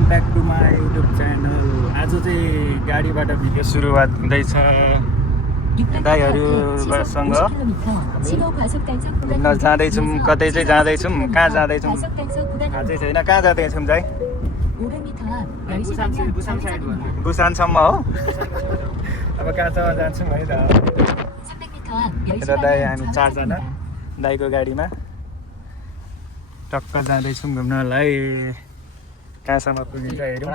Welcome back to my YouTube channel. आज चाहिँ गाडीबाट भिडियो सुरुवात हुँदैछ। दाइहरूसँग घुम्न जाँदैछौँ। कतै चाहिँ जाँदैछौँ। कहाँ जाँदैछौँ थाहा चाहिँ छैन। कहाँ जाँदैछौँ दाइ? बुसानसम्म हो। अब कहाँसम्म जान्छौँ है त। र दाइ हामी 4 जना दाइको गाडीमा टक्क जाँदैछौँ घुम्नलाई। कहाँसम्म पुगिन्छ हेरौँ।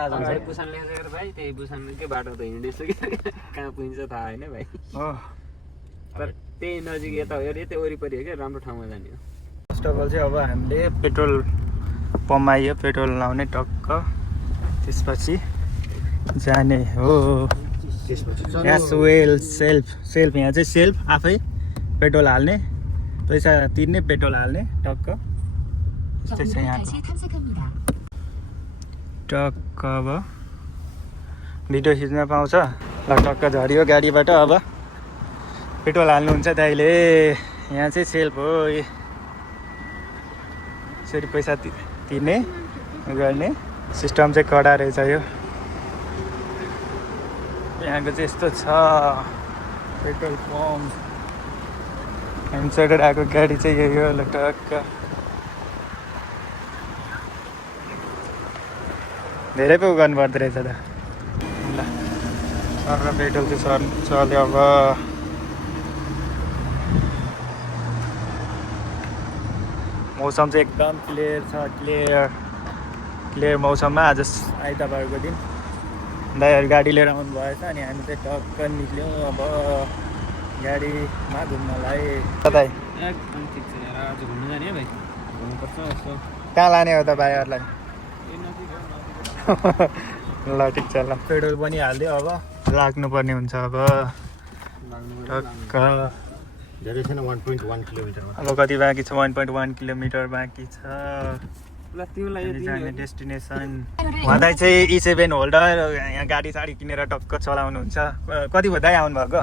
बुसान ल्याएर भाइ त्यही बुसानकै बाटो त हिँड्दैछ कि कहाँ पुगिन्छ थाहा होइन भाइ हो। तर त्यही नजिक यता हेऱ्यो यतै वरिपरि हो क्या, राम्रो ठाउँमा जाने हो। फर्स्ट अफ अल चाहिँ अब हामीले पेट्रोल पम्प आयो, पेट्रोल लाउने टक्क। त्यसपछि जाने हो। यहाँ सेल्फ यहाँ चाहिँ सेल्फ आफै पेट्रोल हाल्ने, पैसा तिर्ने, पेट्रोल हाल्ने टक्क। त्यस्तै छ यहाँ टक्क। अब भिडियो खिच्न पाउँछ ल। टक्क झऱ्यो गाडीबाट। अब पेट्रोल हाल्नुहुन्छ दाइले। यहाँ चाहिँ सेल्फ हो। यसरी पैसा तिर्ने गर्ने सिस्टम चाहिँ कडा रहेछ यो। यहाँको चाहिँ यस्तो छ पेट्रोल पम्प। हामी साइड आएको गाडी चाहिँ यही हो ल। टक्क धेरै पो गर्नु पर्दो रहेछ त ल। सर पेट्रोल चाहिँ चल्यो। अब मौसम चाहिँ एकदम क्लियर छ। क्लियर मौसममा आज आइतबारको दिन दाइहरू गाडी लिएर आउनु भएछ। अनि हामी चाहिँ टक्क निक्ल्यौँ अब गाडीमा घुम्नलाई। दाइ एकदम ठिक छ यार, आज घुम्नु जाने है भाइ। घुम्नुपर्छ यसो। कहाँ लाने हो त भाइहरूलाई? ल ठिक छ ल। पेट्रोल पनि हालिदियो। अब लाग्नुपर्ने हुन्छ। अब टक्क धेरै छैन 1.1 किलोमिटरमा। अब कति बाँकी छ? 1.1 किलोमिटर बाँकी छ ल तिमीलाई जाने डेस्टिनेसन। उहाँ चाहिँ E7 होल्डर। यहाँ गाडी साडी किनेर टक्क चलाउनुहुन्छ। कति भयो दाइ आउनु भएको?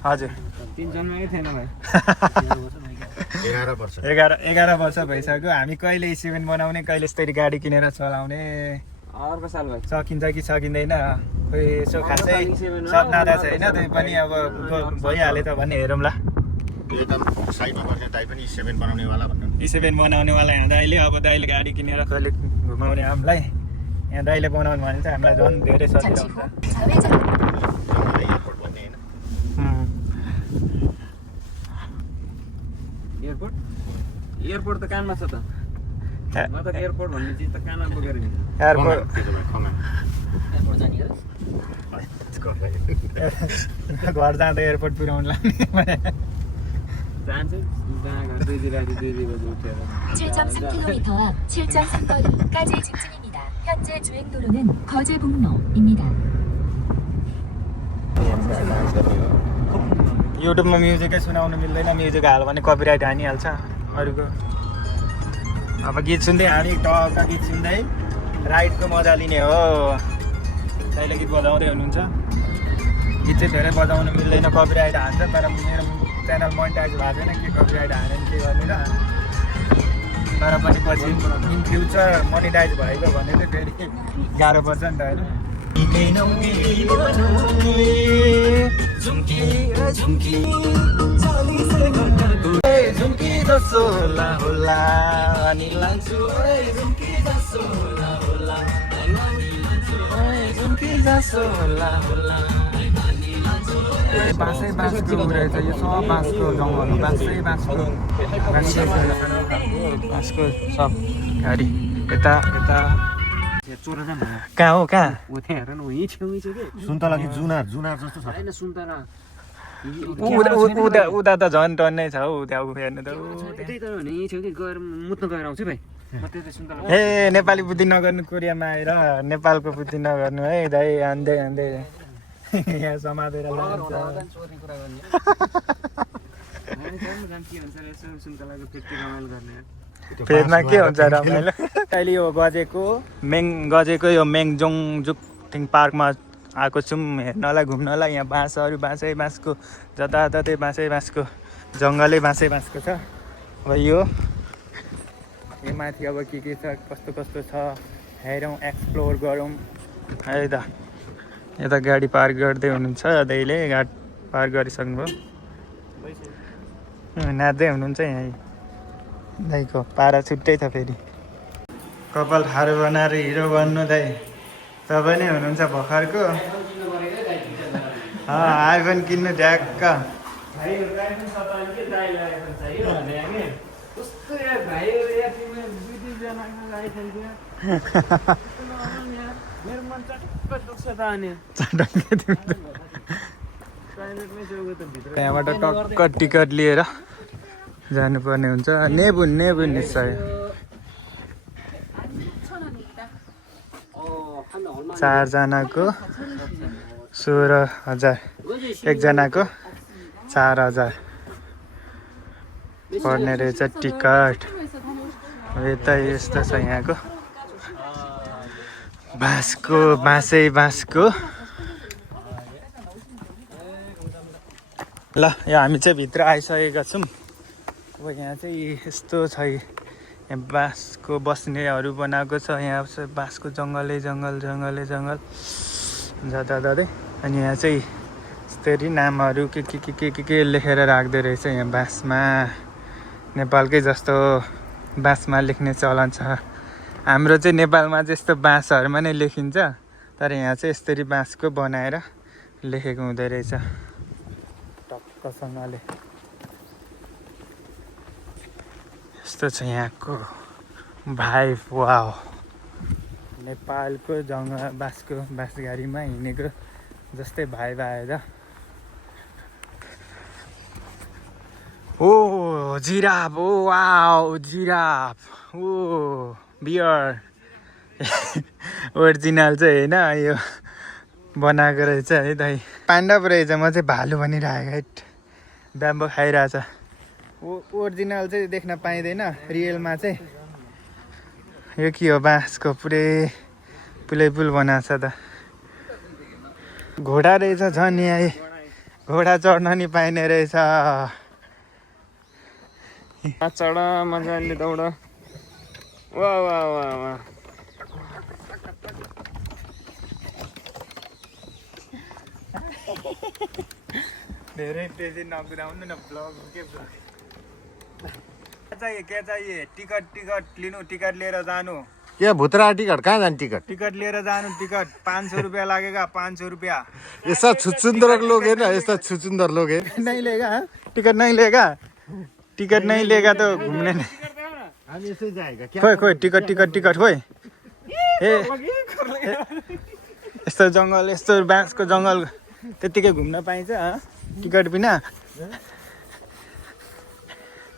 हजुर 3 जन्मेकै थिएन भाइ। 11 वर्ष 11 वर्ष भइसक्यो। हामी कहिले E7 बनाउने, कहिले यस्तरी गाडी किनेर चलाउने। अर्को साल भाइ सकिन्छ कि सकिँदैन खोइ यसो खासै सपना त छैन। त्यही पनि अब भइहाल्यो त भन्ने हेरौँ ल। एकदम साइडमा बस्ने दाइ पनि 7 बनाउनेवाला भन्नु। E7 बनाउनेवाला यहाँ दाइले। अब दाइले गाडी किनेर कहिले घुमाउने हामीलाई। यहाँ दाइले बनाउनु भने चाहिँ हामीलाई झन् धेरै सजिलो हुन्छ। एयरपोर्ट भन्ने हैन। एयरपोर्ट त कानमा छ त। म त एयरपोर्ट भन्ने चिज त कानमा बोकेर हिँड्छु। एयरपोर्ट घर जाँदा एयरपोर्ट पुऱ्याउनु लाग्ने जान्छु जहाँ घर 2 बजे उठेर 7.3km 앞 7.3거리까지 직진입니다. 현재 주행도로는 거제북로입니다. युट्युबमा म्युजिकै सुनाउनु मिल्दैन। म्युजिक हाल्यो भने कपिराइट हानिहाल्छ अरूको। अब गीत सुन्दै हामी टक्क गीत सुन्दै राइडको मजा लिने हो। दाइले गीत बजाउँदै हुनुहुन्छ। गीत चाहिँ धेरै बजाउनु मिल्दैन, कपिराइट हान्छ। तर मेरो च्यानल मोनिटाइज भएको छैन, के कपिराइट हाल्यो भने के गर्ने र। तर पनि पछि इन फ्युचर मोनिटाइज भएको भने चाहिँ फेरि गाह्रो पर्छ नि त होइन। झुम्की जसो होला अनि लान्छु झुम्की जसो होला। बाँसको रहेछ यो सब। बाँसको जङ्गल हो। बाँसको सब गाडी यता चोरा जानु कहाँ हो? कहाँ उ त्यहाँ हेर न, यहीँ छेउमै छ कि। सुन्तला कि जुनार जस्तो छ। हैन सुन्तला उता त झन् टन्नै छ हौ। त्यहाँ हेर्नु त त्यही त भने यहीँ छेउ कि गएर मुत्न गएर आउँछु भाइ। म त्यतै सुन्तला ए नेपाली बुद्धि नगर्नु। कोरियामा आएर नेपालको बुद्धि नगर्नु है दाइ। हान्दै यहाँ समातेर लान्छ। चोर्ने कुरा गर्ने के भन्छ यसो सुन्तलाको फेक्ट्री रमाइलो गर्ने। फेदमा के हुन्छ रमाइलो। अहिले यो गजेको यो मेङजोङजुक थिङ पार्कमा आएको छौँ हेर्नलाई, घुम्नलाई। यहाँ बाँसको जताततै बाँसको जङ्गलै बाँसको छ। अब यो माथि अब के छ, कस्तो छ हेरौँ एक्सप्लोर गरौँ है त। यता गाडी पार्क गर्दै हुनुहुन्छ दाइले, गाडी पार्क गरिसक्नुभयो। नाच्दै हुनुहुन्छ यहीँ दाइको पारा छुट्टै छ फेरि। कपाल ठाडो बनाएर हिरो बन्नु दाइ तपाईँ नै हुनुहुन्छ भर्खरको। आइफोन किन्नु ढ्याक्क। त्यहाँबाट टक्क टिकट लिएर जानुपर्ने हुन्छ। नेबुन निश्चय 4 जनाको 16,000, 1 जनाको 4,000 पर्ने रहेछ टिकट। यता यस्तो छ यहाँको बाँसको। ल यो हामी चाहिँ भित्र आइसकेका छौँ। अब यहाँ चाहिँ यस्तो छ, यहाँ बाँसको बस्नेहरू बनाएको छ। यहाँ चाहिँ बाँसको जङ्गल जाँदै अनि यहाँ चाहिँ यस्तरी नामहरू के लेखेर राख्दो रहेछ। यहाँ बाँसमा नेपालकै जस्तो बाँसमा लेख्ने चलन छ। हाम्रो चाहिँ नेपालमा चाहिँ यस्तो बाँसहरूमा नै लेखिन्छ, तर यहाँ चाहिँ यस्तरी बाँसको बनाएर लेखेको हुँदो रहेछ टक्कसँगले। यस्तो छ यहाँको भाइब। वाउ, नेपालको बाँसगाडीमा हिँडेको जस्तै भाइब आयो त। ओ जिराफ, ओ वाउ जिराफ, ओ बियर ओरिजिनल चाहिँ होइन, यो बनाएको रहेछ है दाइ। पाण्डा पो रहेछ, म चाहिँ भालु भनिरहेको है। ब्याम्बो खाइरहेछ। ओरिजिनल चाहिँ देख्न पाइँदैन, रियलमा चाहिँ यो के हो, बाँसको पुलै बनाएको छ त। घोडा रहेछ झन् यहाँ, घोडा चढ्न नि पाइने रहेछ। चढ मजाले दौड। वाह धेरै तेजी नकुदाउनु न, ब्लग के ब्लग। के चाहिए टिकट लिनु, टिकट लिएर जानु। क्या भुत्रा टिकट कहाँ जाने टिकट लिएर जानु। टिकट 500 रुपया लागेगा, 500 रुपया। ऐसा छुचुंदर लोग है ना, ऐसा छुचुंदर लोग है। नहीं लेगा टिकट नहीं लेगा तो घूमने नहीं। हम ऐसे जाएगा क्या? खोइ टिकट खोइ। यस्तो जङ्गल, यस्तो बाँसको जङ्गल त्यतिकै घुम्न पाइन्छ टिकट बिना।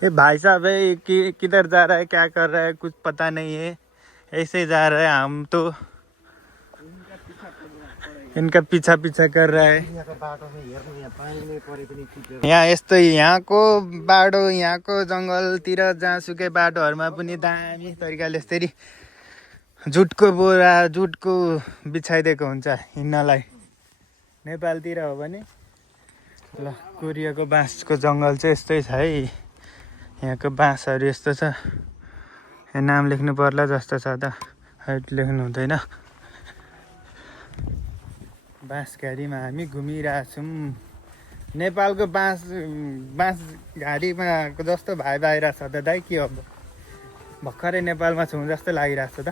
ये भाई साहब है किधर जा रहा है, क्या कर रहा है, कुछ पता नहीं है, ऐसे जा रहा है। हम तो इनका पीछा कर रहा है। यहाँ यस्तो यहाँको बाटो, यहाँको जङ्गलतिर जहाँसुकै बाटोहरूमा पनि दामी तरिकाले यसरी जुटको बिछाइदिएको हुन्छ हिँड्नलाई। नेपालतिर हो भने ल कोरियाको बाँसको जङ्गल चाहिँ यस्तै छ है। यहाँको बाँसहरू यस्तो छ, यहाँ नाम लेख्नु पर्ला जस्तो छ त, हाइट लेख्नु हुँदैन। बाँसघारीमा हामी घुमिरहेछौँ। नेपालको बाँसघारीमा जस्तो भाइ आइरहेको छ त दाइ। के हो, भर्खरै नेपालमा छौँ जस्तो लागिरहेको छ त।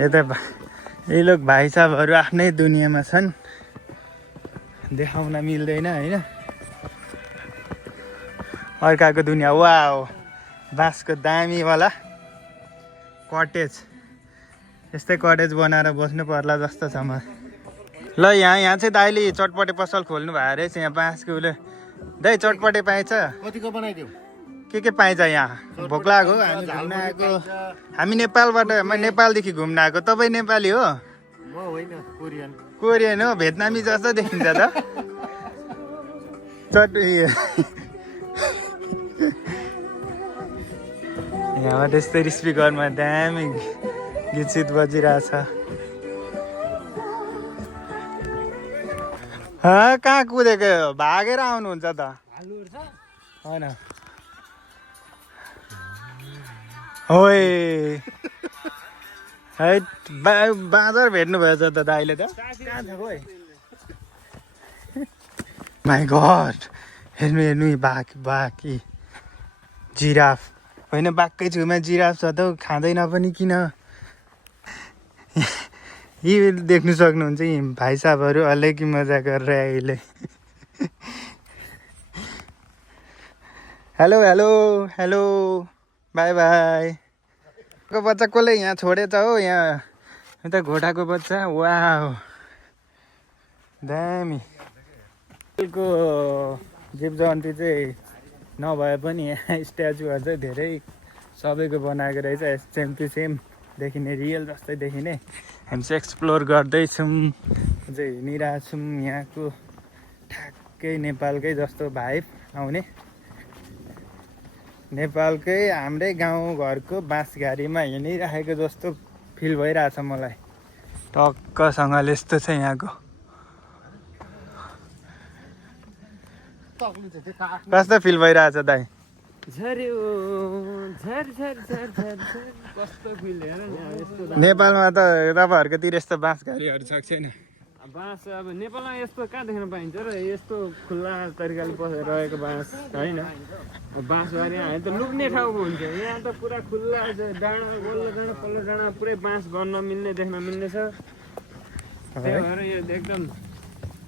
यता यी लोग भाइ साहबहरू आफ्नै दुनियाँमा छन्, देखाउन मिल्दैन होइन। अर्काको दुनियाँ। वाउ, बाँसको दामीवाला कटेज। यस्तै कटेज बनाएर बस्नु पर्ला जस्तो छ। म ल यहाँ चाहिँ दाइले चटपटे पसल खोल्नु भयो रहेछ यहाँ बाँसको। उसले दाइ चटपटे पाइन्छ? कतिको बनाइदिउ? के पाइन्छ यहाँ? भोक लाग्यो, हामी घुम्न आएको। हामी नेपालदेखि घुम्न आएको। तपाईँ नेपाली हो? म होइन, कोरियन हो। भियतनामी जस्तो देखिन्छ त। यहाँबाट यस्तै स्पिकरमा दामी गीत बजिरहेछ। कहाँ कुदेको, भागेर आउनुहुन्छ त? होइन ओए है बाँदर भेट्नु भएछ त दाइले त कहाँ छ खोइ माई गड हेर्नु हेर्नु बाघ जिराफ होइन बाघकै छेउमा जिराफ छ त खाँदैन पनि किन यी देख्नु सक्नुहुन्छ यी भाइ साहबहरू अलग्गै मजा गरेर अहिले hello hello hello by by को बच्चा कसले यहाँ छोडेछ हो यहाँ यता घोटाको बच्चा वाह दामी को जीव जन्तु चाहिँ नभए पनि यहाँ स्ट्याचुहरू चाहिँ धेरै सबैको बनाएको रहेछ सेम टु सेम देखिने रियल जस्तै देखिने हामी चाहिँ एक्सप्लोर गर्दैछौँ चाहिँ हिँडिरहेको छौँ यहाँको ठ्याक्कै नेपालकै जस्तो भाइब आउने नेपालकै हाम्रै गाउँघरको बाँसघारीमा हिँडिराखेको जस्तो फिल भइरहेछ मलाई टक्कसँगले यस्तो छ यहाँको कस्तो फिल भइरहेछ दाइ नेपालमा त तपाईँहरूकोतिर यस्तो बाँसघारीहरू छ छैन बाँस अब नेपालमा यस्तो कहाँ देख्न पाइन्छ र यस्तो खुल्ला तरिकाले रहेको बाँस होइन बाँसबारी हामी त लुक्ने ठाउँ हुन्छ यहाँ त पुरा खुल्ला डाँडा वल्लो डाँडा पल्लो डाँडा पुरै बाँस गर्न मिल्ने देख्न मिल्ने छ त्यही भएर यो एकदम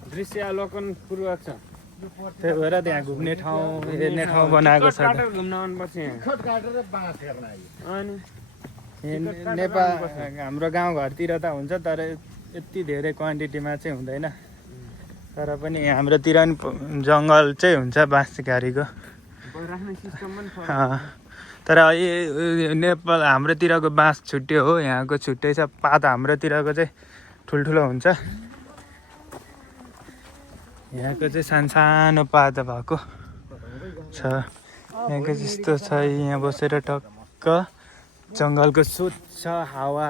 दृश्य अवलोकनपूर्वक छ त्यही भएर त्यहाँ घुम्ने ठाउँ हेर्ने ठाउँ बनाएको छ घुम्न मनपर्छ यहाँ अनि नेपाल हाम्रो गाउँघरतिर त हुन्छ तर यति धेरै क्वान्टिटीमा चाहिँ हुँदैन तर पनि हाम्रोतिर नि जङ्गल चाहिँ हुन्छ बाँसघारीको तर नेपाल हाम्रोतिरको बाँस छुट्टै हो यहाँको छुट्टै छ पात हाम्रोतिरको चाहिँ ठुल्ठुलो हुन्छ यहाँको चाहिँ सानो पात भएको छ यहाँको जस्तो छ यहाँ बसेर टक्क जङ्गलको स्वच्छ हावा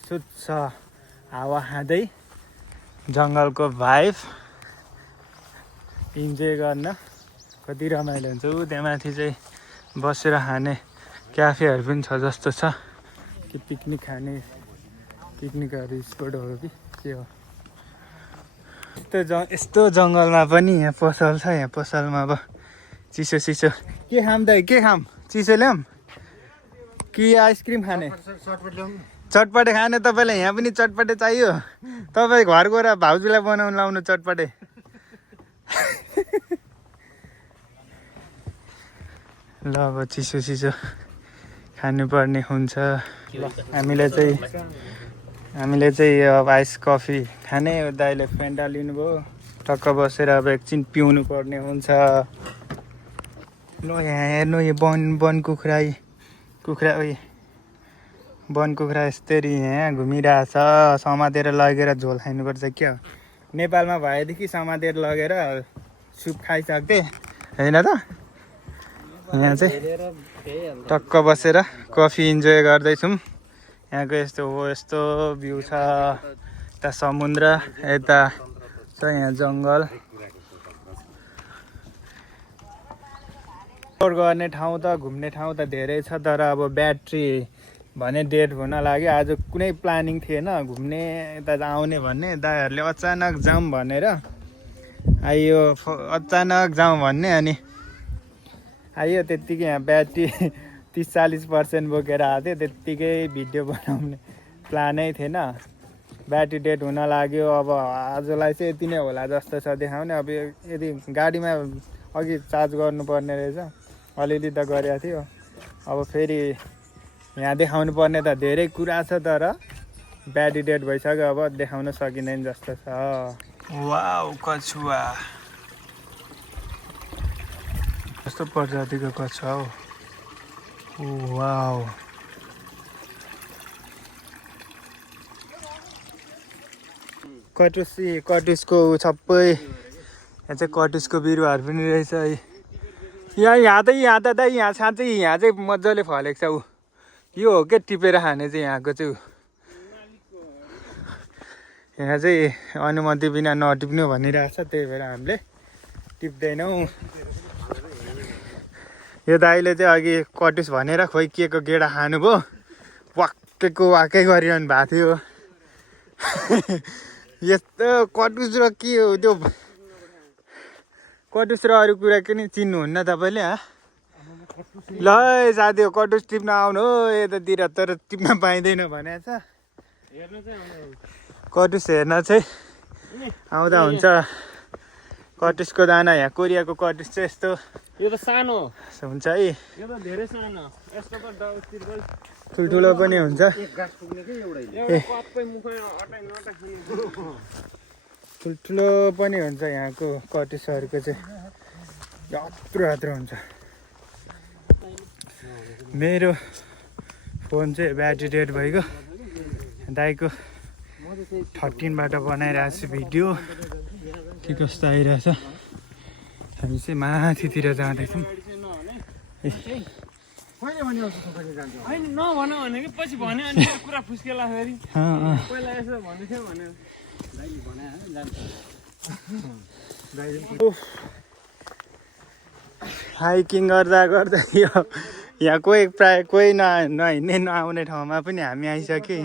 स्वच्छ हावा खाँदै जङ्गलको भाइब इन्जोय गर्न कति रमाइलो हुन्छ त्यहाँ माथि चाहिँ बसेर खाने क्याफेहरू पनि छ जस्तो छ कि पिकनिक खाने पिकनिकहरू स्पोटहरू कि के हो यस्तो जङ्गलमा पनि यहाँ पसल छ यहाँ पसलमा अब चिसो के खाम दाइ के खाम चिसो ल्याऊँ कि आइसक्रिम खाने चटपटे खाने तपाईँलाई यहाँ पनि चटपटे चाहियो तपाईँ घर गएर भाउजूलाई बनाउनु लाउनु चटपटे ल अब चिसो खानुपर्ने हुन्छ हामीले चाहिँ अब आइस कफी खाने दाइले फेन्टा लिनुभयो टक्क बसेर अब एकछिन पिउनु पर्ने हुन्छ ल यहाँ हेर्नु यो वन कुखुरा यस्तरी यहाँ घुमिरहेछ समातेर लगेर झोल खानुपर्छ क्या नेपालमा भएदेखि समातेर लगेर सुप खाइसक्थे होइन त यहाँ चाहिँ टक्क बसेर कफी इन्जोय गर्दैछौँ यहाँको यस्तो भ्यू छ यता समुद्र यता छ यहाँ जङ्गल एक्सप्लोर गर्ने ठाउँ त घुम्ने ठाउँ त धेरै छ तर अब ब्याट्री भने डेट हुन लाग्यो आज कुनै प्लानिङ थिएन घुम्ने यता आउने भन्ने दाइहरूले अचानक जाउँ भनेर आइयो अचानक जाउँ भन्ने अनि आइयो त्यत्तिकै यहाँ ब्याट्री 30-40% बोकेर आएको थियो त्यत्तिकै भिडियो बनाउने प्लानै थिएन ब्याट्री डेट हुन लाग्यो अब आजलाई चाहिँ यति नै होला जस्तो छ देखाउने अब यदि गाडीमा अघि चार्ज गर्नुपर्ने रहेछ अलिअलि त गरेको थियो अब फेरि यहाँ देखाउनु पर्ने त धेरै कुरा छ तर ब्याट्री डेट भइसक्यो अब देखाउन सकिँदैन जस्तो छ वाउ कछुवा कस्तो प्रजातिको कछुवा हो वाउ कटुसको सबै यहाँ चाहिँ कटुसको बिरुवाहरू पनि रहेछ यहाँ साँच्चै यहाँ चाहिँ मजाले फलेको छ ऊ यो हो क्या टिपेर खाने चाहिँ यहाँको चाहिँ यहाँ चाहिँ अनुमति बिना नटिप्नु भनिरहेको छ त्यही भएर हामीले टिप्दैनौँ यो दाइले चाहिँ अघि कटुस भनेर खोइ के को गेडा खानुभयो वाक्कैको वाक्कै गरिरहनु भएको थियो यस्तो कटुस र के हो त्यो कटुस र अरू कुरा पनि चिन्नुहुन्न तपाईँले ल साथी हो कटुस टिप्न आउनु हो यतातिर तर टिप्न पाइँदैन भनेको छ कटुस हेर्न चाहिँ आउँदा हुन्छ कटुसको दाना यहाँ कोरियाको कटुस चाहिँ यस्तो यो त सानो हुन्छ है यो त धेरै सानो यस्तो त डाउतिर ठुल्ठुलो पनि हुन्छ ठुल्ठुलो पनि हुन्छ यहाँको कटुसहरूको चाहिँ यत्रो यत्रो हुन्छ मेरो फोन चाहिँ ब्याट्री डेड भइगयो दाइको 13बाट बनाइरहेको छु भिडियो के कस्तो आइरहेछ हामी चाहिँ माथितिर जाँदैछौँ होइन नभन भने कि पछि भन्यो अनि कुरा फुस्केला फेरि पहिला यसो भन्दै थियो भने हाइकिङ गर्दा गर्दा यो यहाँ कोही प्रायः कोही नहिँड्ने नआउने ठाउँमा पनि हामी आइसक्यो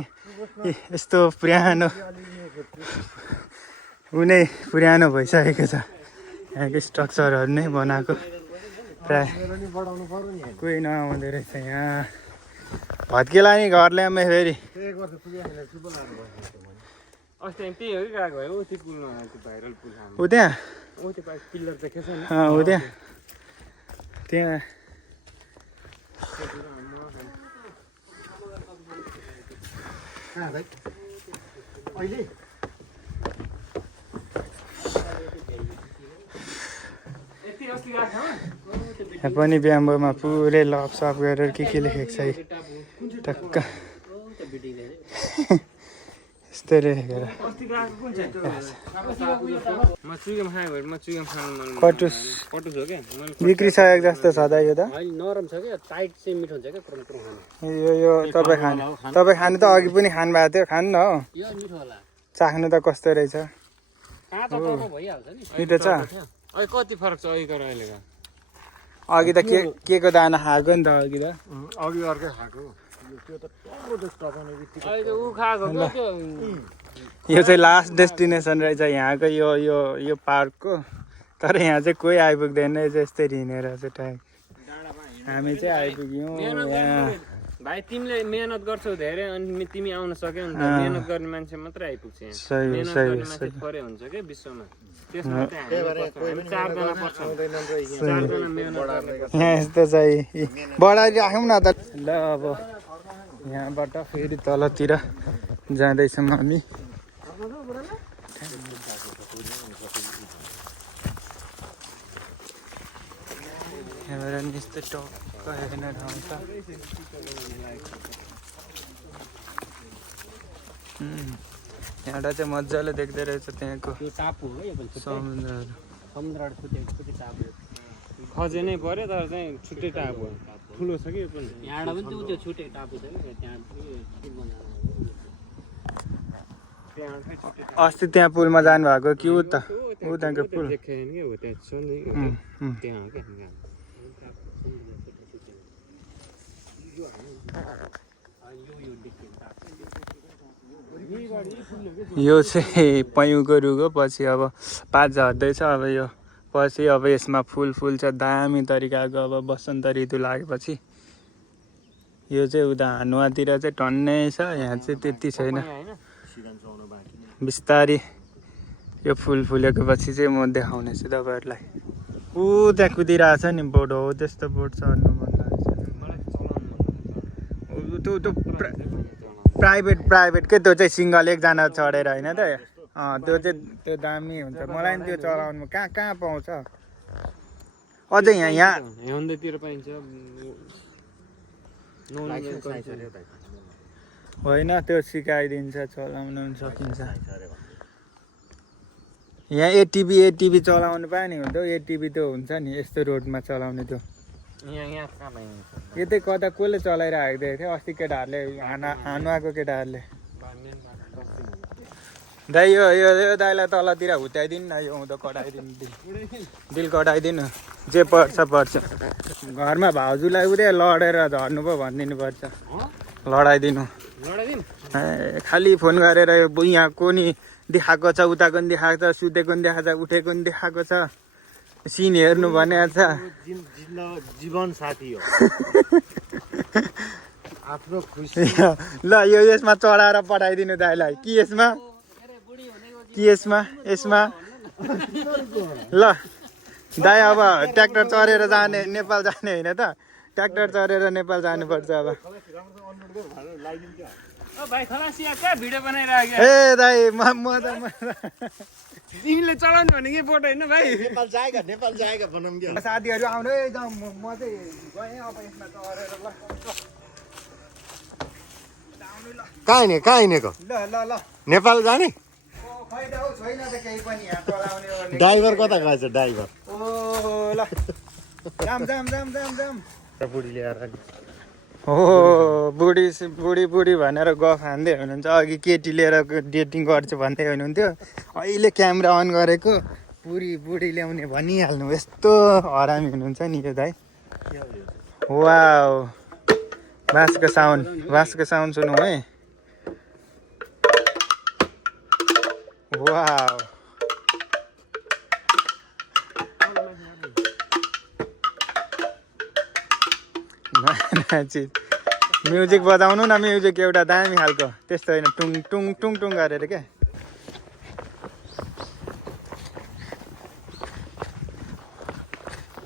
यस्तो पुरानो उनी पुरानो भइसकेको छ यहाँको स्ट्रक्चरहरू नै बनाएको प्राय कोही नआउँदो रहेछ यहाँ भत्केला नि घर ल्याएँ फेरि अस्ति त्यही हो कि गएको भयो त्यो पुलमा त्यो भाइरल पुल ऊ त्यहाँ ओ त्यो पिल्लर देखेछ नि ऊ त्यहाँ त्यहाँ यहाँ पनि ब्याम्बोमा पुरै लपसप गरेर के लेखेको छ टक्क यस्तै लेखेर कटुस कटुस हो क्या बिग्रिसकेको जस्तो छ त यो त नरम छ क्या टाइट चाहिँ मिठो हुन्छ क्या क्रम यो तपाईँ खानु त अघि पनि खानु भएको थियो खानु न हो यो मिठो होला चाख्नु त कस्तो रहेछ काँचो टर्को भइहाल्छ नि मिठो छ अहिले कति फरक छ अघिको र अहिलेको अघि त के को दाना खाएको नि त अघि त अघि अर्कै खाएको अहिले त ऊ खाएको क्या त्यो यो चाहिँ लास्ट डेस्टिनेसन रहेछ यहाँको यो पार्कको तर यहाँ चाहिँ कोही आइपुग्दैन रहेछ यस्तै हिँडेर चाहिँ टाइम हामी चाहिँ आइपुग्यौँ यहाँ भाइ तिमीले मेहनत गर्छौ धेरै अनि तिमी आउन सक्यौ नि त मेहनत गर्ने मान्छे मात्रै आइपुग्छ यहाँ मेहनत गर्ने मान्छे थोरै हुन्छ क्या विश्वमा त्यसमा चाहिँ हामी 4 जना पर्छ 4 जना मेहनत गर्ने यहाँ यस्तो चाहिँ बढाइराखौँ न त ल अब यहाँबाट फेरि तलतिर जाँदैछौँ हामी यहाँबाट नि यस्तो टक्क हेर्ने ठाउँ छ यहाँबाट चाहिँ मजाले देख्दै रहेछ त्यहाँको टापु हो यो समुद्रहरू समुद्रबाट छुट्टै टापु खजे नै पर्यो तर चाहिँ छुट्टै टापु हो ठुलो छ कि यो पनि यहाँबाट पनि त्यो छुट्टै टापु छ कि त्यहाँ अस्ति त्यहाँ पुलमा जानुभएको कि उता उताको पुल देखेन के हो त्यहाँ छ नि त्यहाँ हो क्या यो चाहिँ पयुको रुख पछि अब पात झर्दैछ अब यो पछि अब यसमा फुल छ दामी तरिकाको अब बसन्त ऋतु लागेपछि यो चाहिँ उता हानुवातिर चाहिँ टन्नै छ यहाँ चाहिँ त्यति छैन बिस्तारी यो फुल फुलेको पछि चाहिँ म देखाउने छु तपाईँहरूलाई ऊ त्यहाँ कुदिरहेको छ नि बोट हो त्यस्तो बोट चढ्नु मन लाग्छ त्यो प्राइभेट के त्यो चाहिँ सिङ्गल एकजना चढेर होइन त त्यो चाहिँ त्यो दामी हुन्छ मलाई पनि त्यो चलाउनु कहाँ पाउँछ अझै यहाँ हिउँदैतिर पाइन्छ होइन त्यो सिकाइदिन्छ चलाउनु पनि सकिन्छ यहाँ एटिभी चलाउनु पायो नि हुन्थ्यो एटिभी त्यो हुन्छ नि यस्तो रोडमा चलाउने त्यो यतै कता कसले चलाइरहेको देखेको थियो अस्ति केटाहरूले हानुवाको केटाहरूले दाइ यो दाइलाई तलतिर हुत्याइदिनु न यो उँधो कटाइदिनु दिल कटाइदिनु जे पर्छ घरमा भाउजूलाई उदे लडेर झर्नु पो भनिदिनु पर्छ लडाइदिनु ए खालि फोन गरेर यो यहाँको नि देखाएको छ उताको नि देखाएको छ सुतेको नि देखाएको छ उठेको नि देखाएको छ सिन हेर्नु भनेको छ जीवन साथी हो आफ्नो खुसी ल यो यसमा चढाएर पठाइदिनु दाइलाई कि यसमा यसमा ल दाइ अब ट्र्याक्टर चढेर जाने नेपाल जाने होइन त ट्र्याक्टर चढेर नेपाल जानुपर्छ अब ए दाइ म त तिमीले चलाउनु भने के फोटो होइन भाइ नेपाल जाएगा बनाऊँ क्या साथीहरू आउनु है जाउँ म चाहिँ गएँ अब यसमा चढेर कहाँ हिँडेको ल ल ल नेपाल जाने खै त हौ छैन त केही पनि यहाँ चलाउने ओर्ने। ड्राइभर कता गएछ ड्राइभर ओ ल जाम बुढी ल्याएर हो बुढी भनेर गफ हान्दै हुनुहुन्छ अघि केटी लिएर डेटिङ गर्छु भन्दै हुनुहुन्थ्यो अहिले क्यामेरा अन गरेको बुढी ल्याउने भनिहाल्नु यस्तो हरामी हुनुहुन्छ नि यो दाइ वाउ बाँसको साउन्ड सुनौ है वाउ म्युजिक बजाउनु न म्युजिक एउटा दामी खालको त्यस्तो होइन टुङ टुङ टुङ टुङ गरेर क्या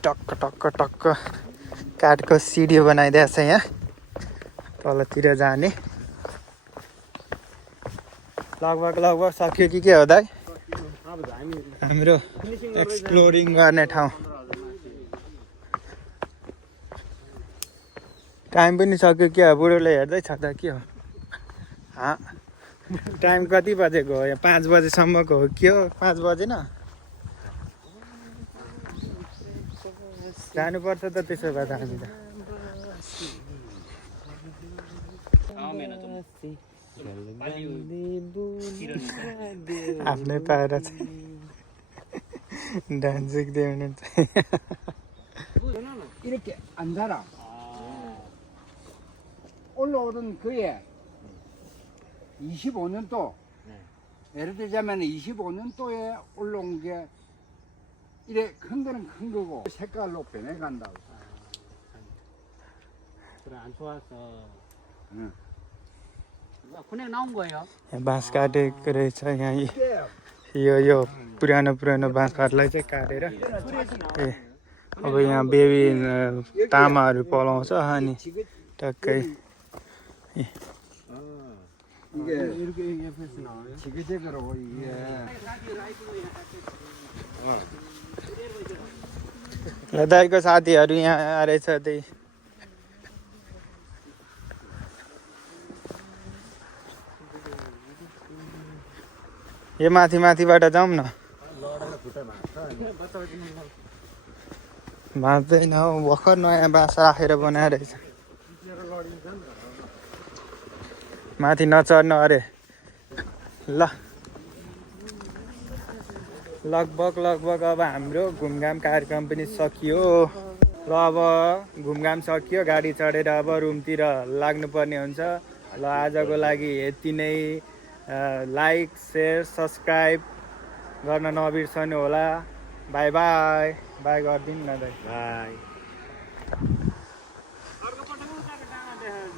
टक्क काठको सिडी बनाइदिएछ यहाँ तलतिर जाने लगभग सक्यो कि के हो दाइ हाम्रो एक्सप्लोरिङ गर्ने ठाउँ टाइम पनि सक्यो क्या बुढोले हेर्दै छ त के हो टाइम कति बजेको हो यहाँ 5 बजेसम्मको हो के हो 5 बजेन जानुपर्छ त त्यसो भए त हामी त आफ्नै पाएर चाहिँ डान्स सिक्दै हुनुहुन्छ 이렇게 안 살아. 올라오던 그에 25년도 예를 들자면 25년도에 올라온 게 이래 큰 거는 큰 거고 색깔로 변해간다고. 그래 안 좋아서 응. 그냥 나온 거예요. बाँस काटेको रहेछ यहाँ यो पुरानो बाँसहरूलाई चाहिँ काटेर ए अब यहाँ बेबी तामाहरू पलाउँछ अनि टक्कै 이게 이렇게 옆에서 나와요. 지그재그로 이게 दाइको साथीहरू यहाँ आएछ त्यही यो माथिबाट जाउँ न भाँच्दैन हौ भर्खर नयाँ बाँस राखेर बनाएर रहेछ माथि नचढ्नु अरे ल लगभग अब हाम्रो घुमघाम कार्यक्रम पनि सकियो ल अब घुमघाम सकियो गाडी चढेर अब रुमतिर लाग्नुपर्ने हुन्छ ल आजको लागि यति नै लाइक शेयर सब्सक्राइब गर्न नबिर्सनु होला बाई गरिदिनु न दाइ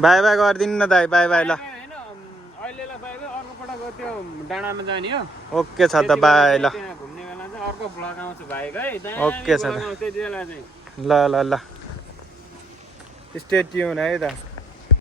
बाई गरिदिनु न दाइ बाई ल अहिलेलाई बाई अर्को पटक त्यो डाँडामा जाने हो ओके छ त बाई ल घुम्ने बेला चाहिँ अर्को भ्लग आउँछ भाइको है ओके छ त त्यति बेला चाहिँ ल स्टे ट्युन है त